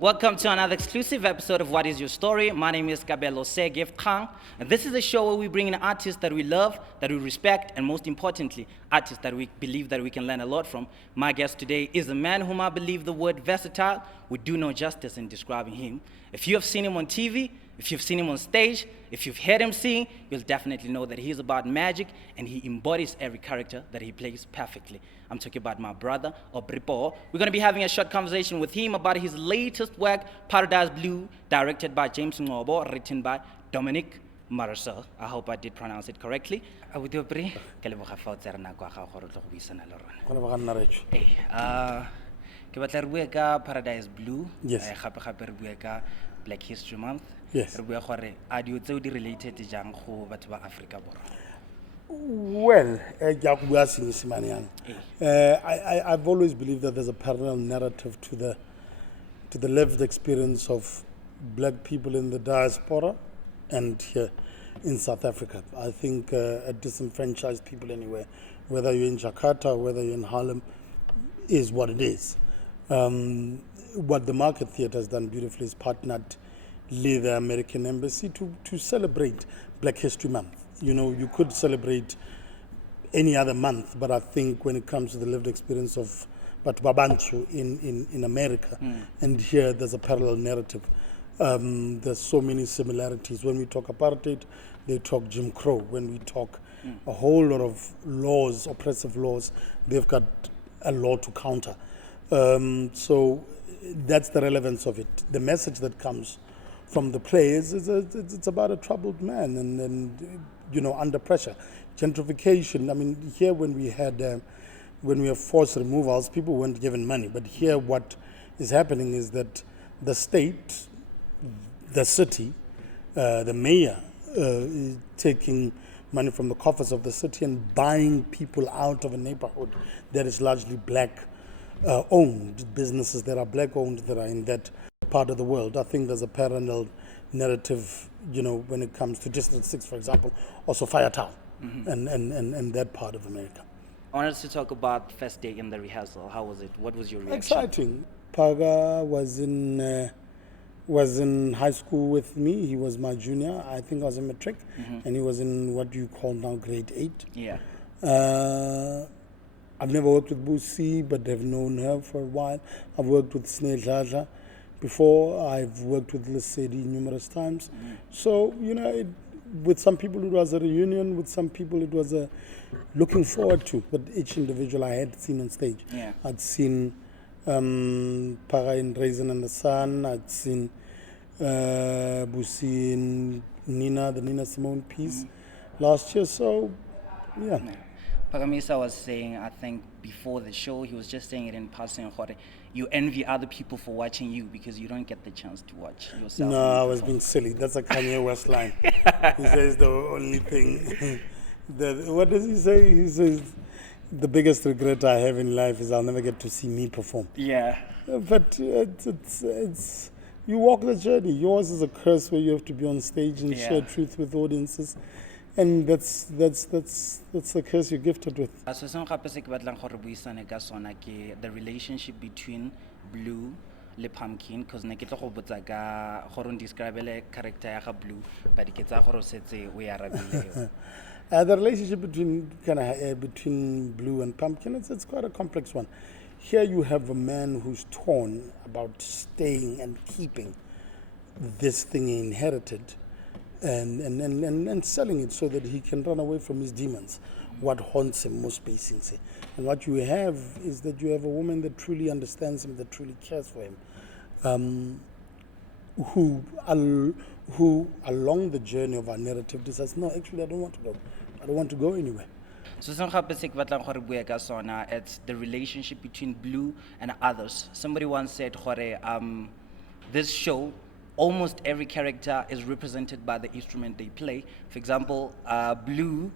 Welcome to another exclusive episode of What Is Your Story? My name is Kabelo Segef Kang, and this is a show where we bring in artists that we love, that we respect, and most importantly, artists that we believe that we can learn a lot from. My guest today is a man whom I believe the word versatile would do no justice in describing him. If you have seen him on TV, if you've seen him on stage, if you've heard him sing, you'll definitely know that he's about magic and he embodies every character that he plays perfectly. I'm talking about my brother, Aubrey Poo. We're going to be having a short conversation with him about his latest work, Paradise Blue, directed by James Ngcobo, written by Dominique. Morisseau. I hope I did pronounce it correctly. Aubrey, ke leboga fa o tsere nako ya gago gore tlo go buisana le rona. Go leboga nna retso. Ke batla re bue ka Paradise Blue. Yes. Gape re bue ka Black History Month. Yes. Re bue gore a dio tseo di related jang go batho ba Africa borwa. Well, I've always believed that there's a parallel narrative to the lived experience of black people in the diaspora and here in South Africa. I think disenfranchised people anywhere, whether you're in Jakarta or whether you're in Harlem, is what it is. What the Market Theatre has done beautifully is partnered with the American Embassy to celebrate Black History Month. You know, you could celebrate any other month, but I think when it comes to the lived experience of Babantu in America, and here there's a parallel narrative. There's so many similarities. When we talk apartheid, they talk Jim Crow. When we talk a whole lot of laws, oppressive laws, they've got a law to counter. So that's the relevance of it. The message that comes from the play is it's about a troubled man and you know, under pressure. Gentrification, I mean, here when we have forced removals, people weren't given money. But here what is happening is that the state, the city, the mayor is taking money from the coffers of the city and buying people out of a neighborhood that is largely black owned, businesses that are black owned that are in that part of the world. I think there's a parallel narrative, you know, when it comes to District 6, for example, also Firetown and that part of America. I wanted to talk about the first day in the rehearsal. How was it? What was your reaction? Exciting. Paga was in high school with me. He was my junior. I think I was in matric, and he was in what you call now grade 8. Yeah. I've never worked with Busi, but I've known her for a while. I've worked with Sneh Dladla before. I've worked with Lesedi numerous times. So, you know, with some people it was a reunion, with some people it was a looking forward to. But each individual I had seen on stage. Yeah. I'd seen Paga in Raisin and the Sun. I'd seen Busi in Nina, the Nina Simone piece last year. So, yeah. Pagamisa was saying, I think before the show, he was just saying it in passing, you envy other people for watching you because you don't get the chance to watch yourself. No, I was being silly. That's a Kanye West line. He says the only thing, what does he say? He says, the biggest regret I have in life is I'll never get to see me perform. Yeah. But it's you walk the journey. Yours is a curse where you have to be on stage and share truth with audiences. And that's the curse you're gifted with. So the relationship between Blue le Pumpkin, because ne ke tlo go botsa ka gore describe le character ya ga Blue, but ke tsa gore setse o ya rabile. The relationship between Blue and Pumpkin, it's quite a complex one. Here you have a man who's torn about staying and keeping this thing he inherited. And selling it so that he can run away from his demons, what haunts him most basically. And what you have is that you have a woman that truly understands him, that truly cares for him, who along the journey of our narrative decides, no, actually I don't want to go. I don't want to go anywhere. So it's the relationship between Blue and others. Somebody once said, this show, almost every character is represented by the instrument they play. For example, Blue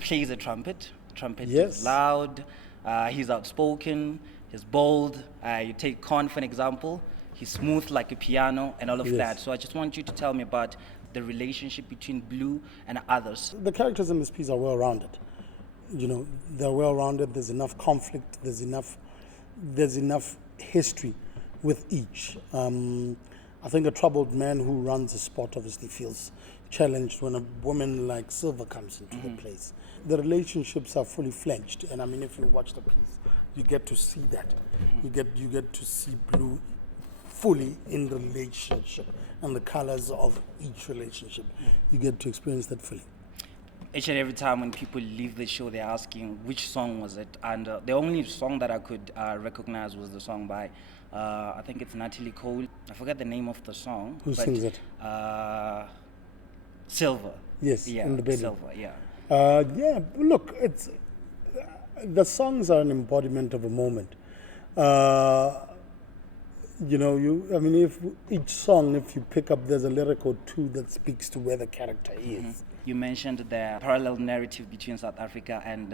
plays a trumpet. Trumpet is loud, he's outspoken, he's bold. You take Con for an example, he's smooth like a piano and all of that. So I just want you to tell me about the relationship between Blue and others. The characters in this piece are well-rounded. You know, they're well-rounded, there's enough conflict, there's enough history with each. I think a troubled man who runs a sport obviously feels challenged when a woman like Silver comes into the place. The relationships are fully fledged, and I mean, if you watch the piece, you get to see that. You get to see Blue fully in relationship and the colors of each relationship. You get to experience that fully. Each and every time when people leave the show, they're asking which song was it, and the only song that I could recognize was the song by, I think it's Natalie Cole. I forget the name of the song. Who sings it? Silver. Yes, Yeah, in the bedroom. Silver, yeah. Yeah, look, it's the songs are an embodiment of a moment. I mean, if each song, if you pick up, there's a lyric or two that speaks to where the character is. You mentioned the parallel narrative between South Africa and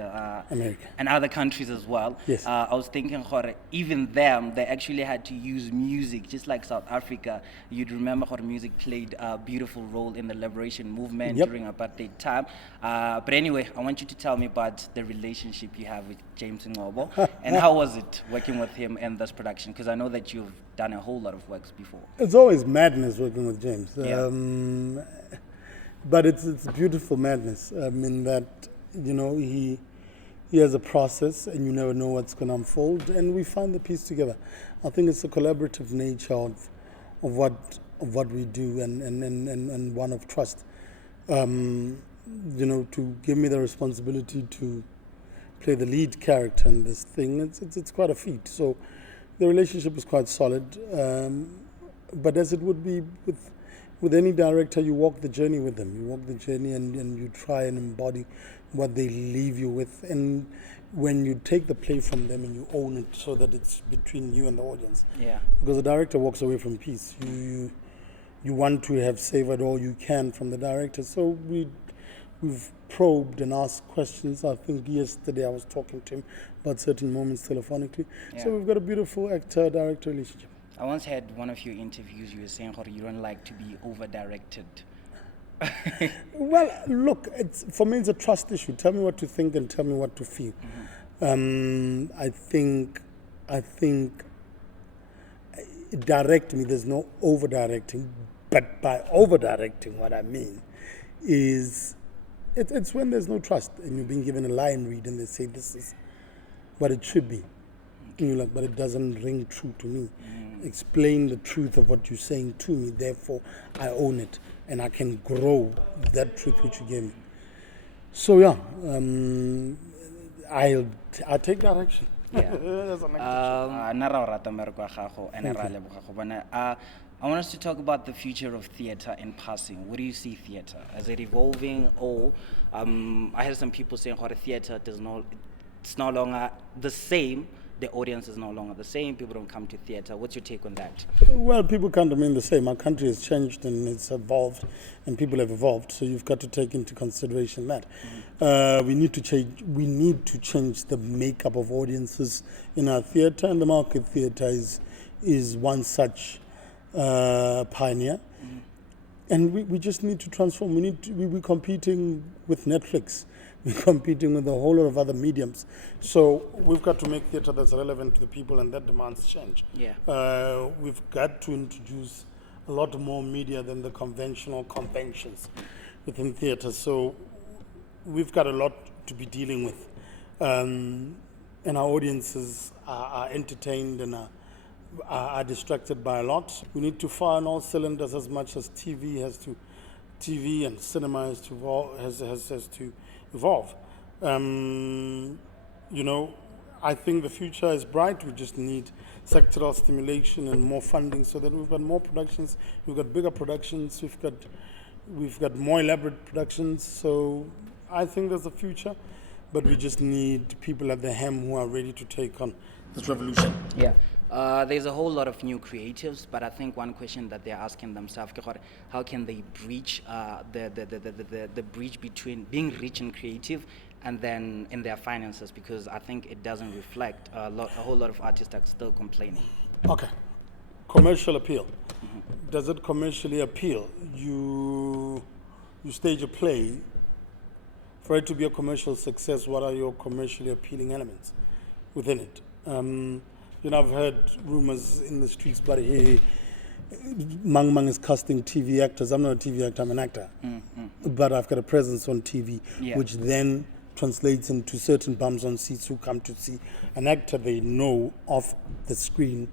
America and other countries as well. Yes. I was thinking, even them, they actually had to use music, just like South Africa. You'd remember how music played a beautiful role in the liberation movement Yep. during apartheid time. But anyway, I want you to tell me about the relationship you have with James Ngcobo, and how was it working with him in this production? Because I know that you've done a whole lot of works before. It's always madness working with James. Yeah. But it's beautiful madness. I mean that, he has a process and you never know what's going to unfold, and we find the piece together. I think it's the collaborative nature of what we do and one of trust. To give me the responsibility to play the lead character in this thing, it's quite a feat. So the relationship is quite solid. But as it would be with any director, you walk the journey with them. You walk the journey and you try and embody what they leave you with. And when you take the play from them and you own it so that it's between you and the audience. Yeah. Because the director walks away from peace. You want to have savored all you can from the director. So we've probed and asked questions. I think yesterday I was talking to him about certain moments telephonically. Yeah. So we've got a beautiful actor-director relationship. I once had one of your interviews, you were saying how you don't like to be over-directed. Well, look, for me it's a trust issue. Tell me what to think and tell me what to feel. I think direct me, there's no over-directing. But by over-directing, what I mean is it's when there's no trust and you're being given a line read and they say this is what it should be. And you're like, but it doesn't ring true to me. Explain the truth of what you're saying to me, therefore I own it and I can grow that truth which you gave me. So yeah, I'll take direction. Yeah. I want us to talk about the future of theatre in passing. What do you see theatre? Is it evolving, or I heard some people saying how the theatre it's no longer the same. The audience is no longer the same. People don't come to theatre. What's your take on that? Well, people can't remain the same. Our country has changed and it's evolved, and people have evolved. So you've got to take into consideration that we need to change. We need to change the makeup of audiences in our theatre, and the market theatre is one such pioneer. And we just need to transform. We're competing with Netflix. We're competing with a whole lot of other mediums. So we've got to make theatre that's relevant to the people, and that demands change. Yeah. We've got to introduce a lot more media than the conventional conventions within theatre. So we've got a lot to be dealing with. And our audiences are entertained and are distracted by a lot. We need to fire on all cylinders as much as TV and cinema has to evolve. I think the future is bright. We just need sectoral stimulation and more funding so that we've got more productions, we've got bigger productions, we've got more elaborate productions. So I think there's a future, but we just need people at the helm who are ready to take on this revolution. Yeah. There's a whole lot of new creatives, but I think one question that they're asking themselves, how can they breach the breach between being rich and creative and then in their finances, because I think it doesn't reflect a whole lot of artists are still complaining. Okay. Commercial appeal. Does it commercially appeal? You stage a play. For it to be a commercial success, what are your commercially appealing elements within it? You know, I've heard rumors in the streets, but hey, Mang is casting TV actors. I'm not a TV actor, I'm an actor. But I've got a presence on TV, Yeah. which then translates into certain bums on seats who come to see an actor they know off the screen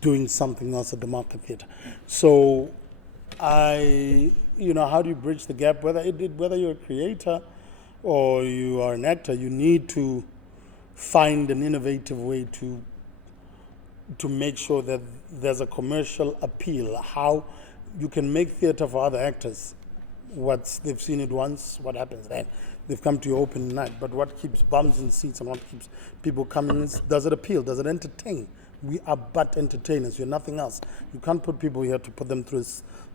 doing something else at the market theatre. So how do you bridge the gap? Whether you're a creator or you are an actor, you need to find an innovative way to make sure that there's a commercial appeal. How you can make theatre for other actors. They've seen it once, what happens then? They've come to your open night. But what keeps bums in seats and what keeps people coming is, does it appeal? Does it entertain? We are but entertainers. We're nothing else. You can't put people here to put them through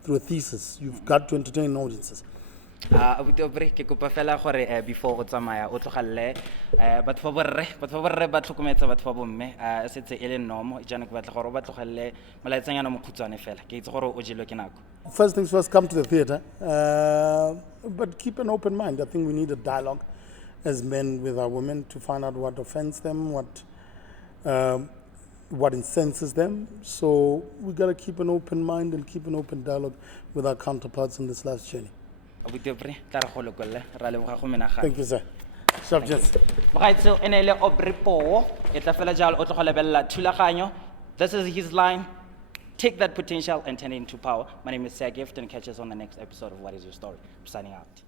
a thesis. You've got to entertain audiences. Aubrey, ke kopa fela gore before o tsamaya o tlogalle batho ba borre ba tlhokometsa batho ba bomme setse e le normo jaanong ke batla gore o ba tlogelle molaetsanyana mo khutshwane fela ke itse gore o jelwe ke nako. First things first, come to the theatre, but keep an open mind. I think we need a dialogue as men with our women to find out what offends them, what incenses them. So we got to keep an open mind and keep an open dialogue with our counterparts in this life's journey. Thank Thank you, sir. Sharp just. So enele Aubrey Poo e tla fela jalo o tlo lebella thulaganyo. This is his line. Take that potential and turn it into power. My name is Gift, and catch us on the next episode of What Is Your Story? I'm signing out.